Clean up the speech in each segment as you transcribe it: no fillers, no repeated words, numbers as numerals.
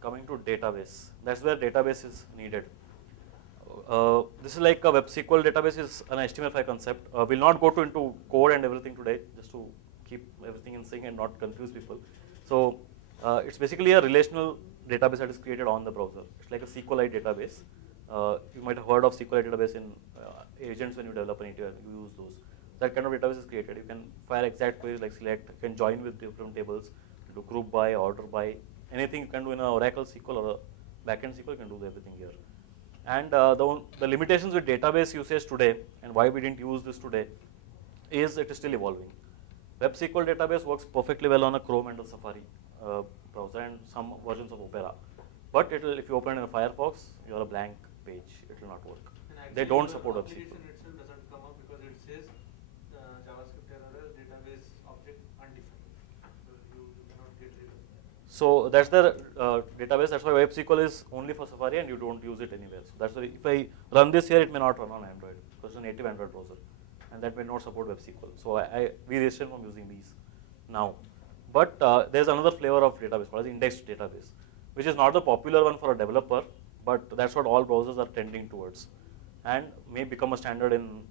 coming to database, that's where database is needed. This is like a web SQL database is an HTML5 concept. We'll not go into code and everything today, just to keep everything in sync and not confuse people. So it's basically a relational database that is created on the browser. It's like a SQLite database. You might have heard of SQLite database in agents when you develop an ETL, you use those. That kind of database is created. You can fire exact queries like select, you can join with different tables, do group by, order by, anything you can do in an Oracle SQL or a backend SQL, you can do everything here. And the limitations with database usage today and why we didn't use this today is it is still evolving. Web SQL database works perfectly well on a Chrome and a Safari browser and some versions of Opera. But it will, if you open it in a Firefox, you have a blank page, it will not work. They don't support Web SQL. The application itself doesn't come up because it says JavaScript error database object undefined. So you cannot get rid of that. So that's the database. That's why Web SQL is only for Safari and you don't use it anywhere. So that's why if I run this here, it may not run on Android because it's a native Android browser, and that may not support Web SQL. So we restrict from using these now. But there's another flavor of database called as indexed database, which is not the popular one for a developer, but that's what all browsers are tending towards, and may become a standard in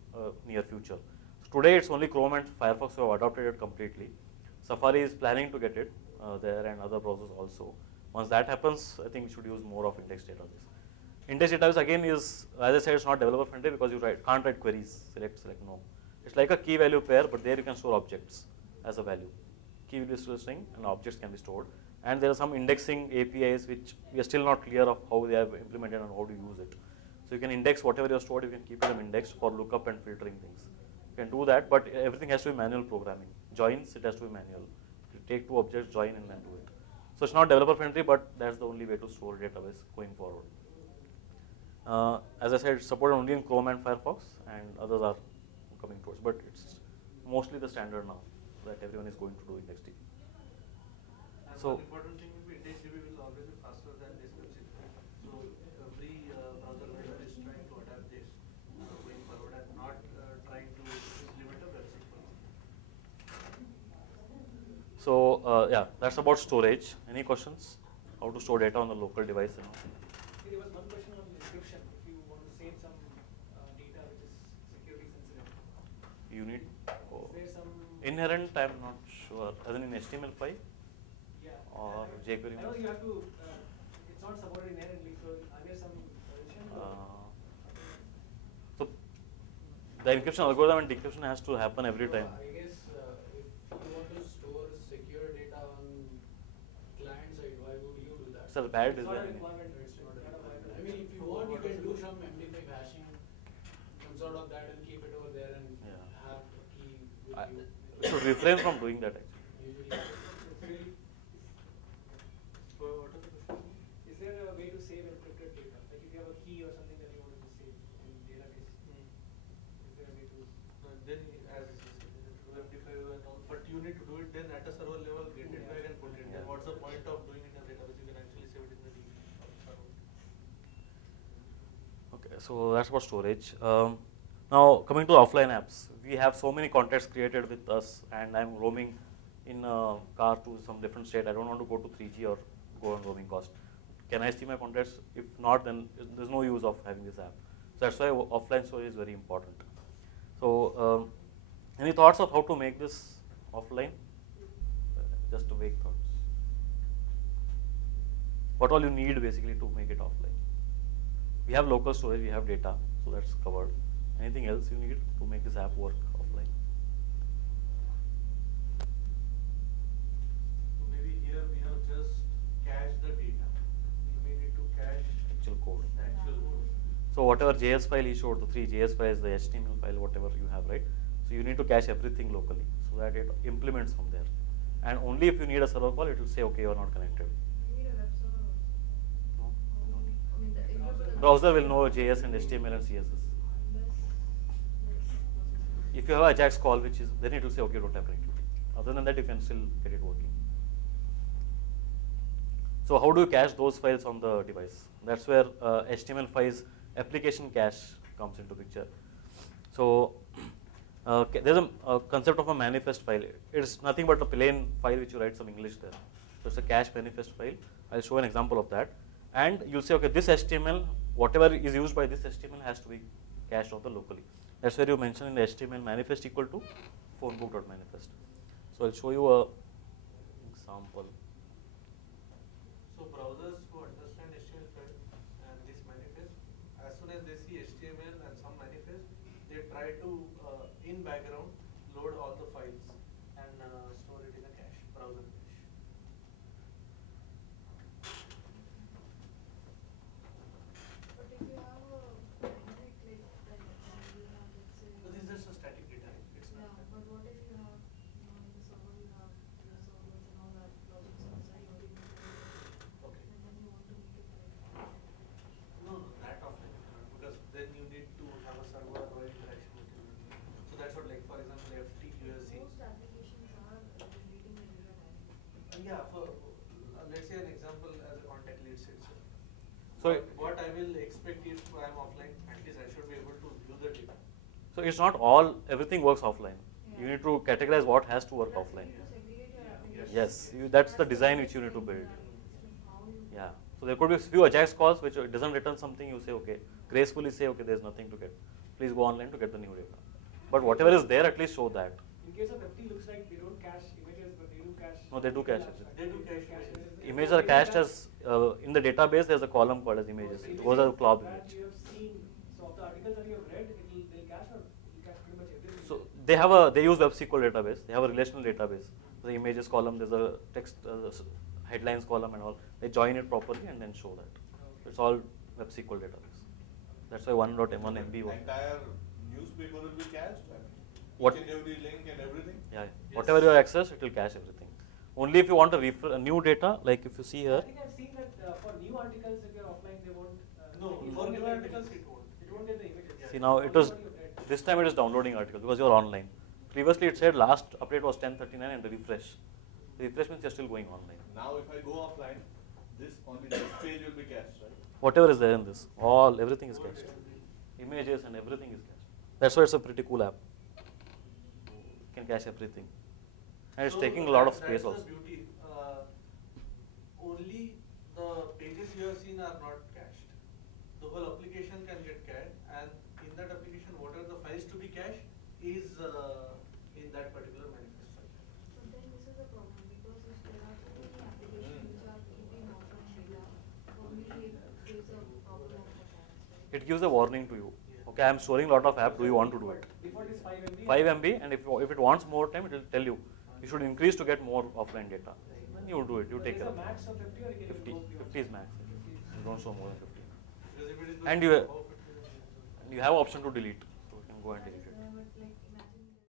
near future. So today it's only Chrome and Firefox who have adopted it completely. Safari is planning to get it there, and other browsers also. Once that happens, I think we should use more of indexed database. Indexed database again is, as I said, it's not developer friendly because you can't write queries, select, no. It's like a key value pair, but there you can store objects as a value. Key will be still a string and objects can be stored. And there are some indexing APIs which we are still not clear of how they have implemented and how to use it. So you can index whatever you have stored, you can keep them indexed for lookup and filtering things. You can do that, but everything has to be manual programming. Joins, it has to be manual. You take two objects, join and then do it. So it's not developer friendly, but that's the only way to store database going forward. As I said, it's supported only in Chrome and Firefox, and others are coming towards, but it's mostly the standard now that everyone is going to do IndexedDB. And so one important thing will be IndexedDB will always be faster than this web SQL. So every browser vendor is trying to adapt this going forward and not trying to implement a web SQL. So yeah, that's about storage. Any questions? How to store data on the local device? You know? There was one question on encryption. If you want to save some data which is security sensitive, You need is there some inherent, I'm not sure, as in HTML5 or jQuery. I know you have to, it's not supported inherently, so are there some solutions? So the encryption algorithm and decryption has to happen every time. I guess if you want to store secure data on client side, why would you do that? It's a bad It's not a design. requirement. It's not a requirement. I mean, if you want, you can do some MD5 hashing, some sort of that, and keep it over there and have a key with you. We should refrain from doing that actually. Usually, So what is the question? Is there a way to save encrypted data? Like if you have a key or something that you want to save in database, is there a way to? Then as MD5 and all, but you need to do it then at a server level, get it back and put it. Then what's the point of doing it in a database? You can actually save it in the DB server. Okay, so that's about storage. Now coming to offline apps, we have so many contacts created with us, and I'm roaming in a car to some different state. I don't want to go to 3G or go on roaming cost. Can I see my contacts? If not, then there's no use of having this app. So that's why offline storage is very important. So any thoughts of how to make this offline? Just a vague thoughts. What all you need basically to make it offline? We have local storage, we have data, so that's covered. Anything else you need to make this app work offline? So maybe here we have just cached the data. We may need to cache Actual code. the actual code. So whatever JS file he showed, the 3 JS files, the HTML file, whatever you have, right? So you need to cache everything locally so that it implements from there. And only if you need a server call, it will say, okay, you are not connected. You need a web server also. No, you don't need. I mean, the Browser will know JS and HTML and CSS. If you have a Ajax call, which is, then it will say, okay, you don't have connectivity. Other than that, you can still get it working. So how do you cache those files on the device? That's where HTML5's application cache comes into picture. So there's a concept of a manifest file. It's nothing but a plain file which you write some English there. So it's a cache manifest file. I'll show an example of that. And you'll say, okay, this HTML, whatever is used by this HTML has to be cached on the locally. That's where you mention in the HTML manifest equal to phonebook.manifest. So I'll show you a example. So browsers who understand HTML5 and this manifest, as soon as they see HTML and some manifest, they try to in background load all the files and store it in a cache, browser cache. But if you have a dynamic click, then you have, let's say. So this is just a static data. It's Yeah, not. but what if you have, in the server you have your servers and all that logic inside your image, Okay. and then you want to make it like. No, that often you cannot, because then you need to have a server or interaction with it. So that's what, like for example, FT you have seen. Most applications are deleting the data dynamically. Yeah, for let's say an example as a contact list itself. So What I will expect if I am offline, at least I should be able to view the data. So it's not all, everything works offline. You Yeah. need to categorize what has to work That's offline. you need to segregate your application. Yes, that's the design which you need to build. How you Yeah. So there could be few Ajax calls which doesn't return something, you say, okay, gracefully say, okay, there's nothing to get. Please go online to get the new data. But whatever is there, at least show that. In case of FT, looks like they don't cache images, but they do cache. No, they do cache apps. it. They do cache images. Images are cached as, in the database, there's a column called as images. It goes as a club That image. you have seen, so of the articles that you have read, they'll cache or it'll cache pretty much everything. So they use WebSQL database. They have a relational database. The images column, there's a text headlines column and all. They join it properly and then show that. So it's all WebSQL database. That's why 1.m1 MB The was. entire newspaper will be cached. What- Each and every link and everything. Yeah, whatever you access, it will cache everything. Only if you want a new data, like if you see I here, think I've seen that for new articles, if you're offline, they won't. No, you for won't new get the articles images. it won't. It won't get the images. Yeah. see now it was, this time it is downloading article because you're online. Previously it said last update was 10:39 and the refresh. The refresh means you're still going online. Now if I go offline, only this page will be cached, right? Whatever is there in this, everything is cached. Images and everything is cached. That's why it's a pretty cool app. You can cache everything. And it's So taking a lot of that's space the also. beauty. Only the pages you have seen are not cached. The whole application can get cached, and in that application, what are the files to be cached is in that particular manifest file. But then this is a problem because if there are so many applications which are keeping offline data, for me it creates a problem of performance, right? It gives a warning to you. Okay, I'm storing a lot of app. Do you want to do it? Default is 5 MB. 5 MB, and if it wants more time, it will tell you. You should increase to get more offline data. Then you do it. You take care There's of a it. max of 50 or you can 50. go beyond 50 is max. You don't show more than 50. Because if it is And going you- above 50, then And you have option to delete. So you can go and delete it.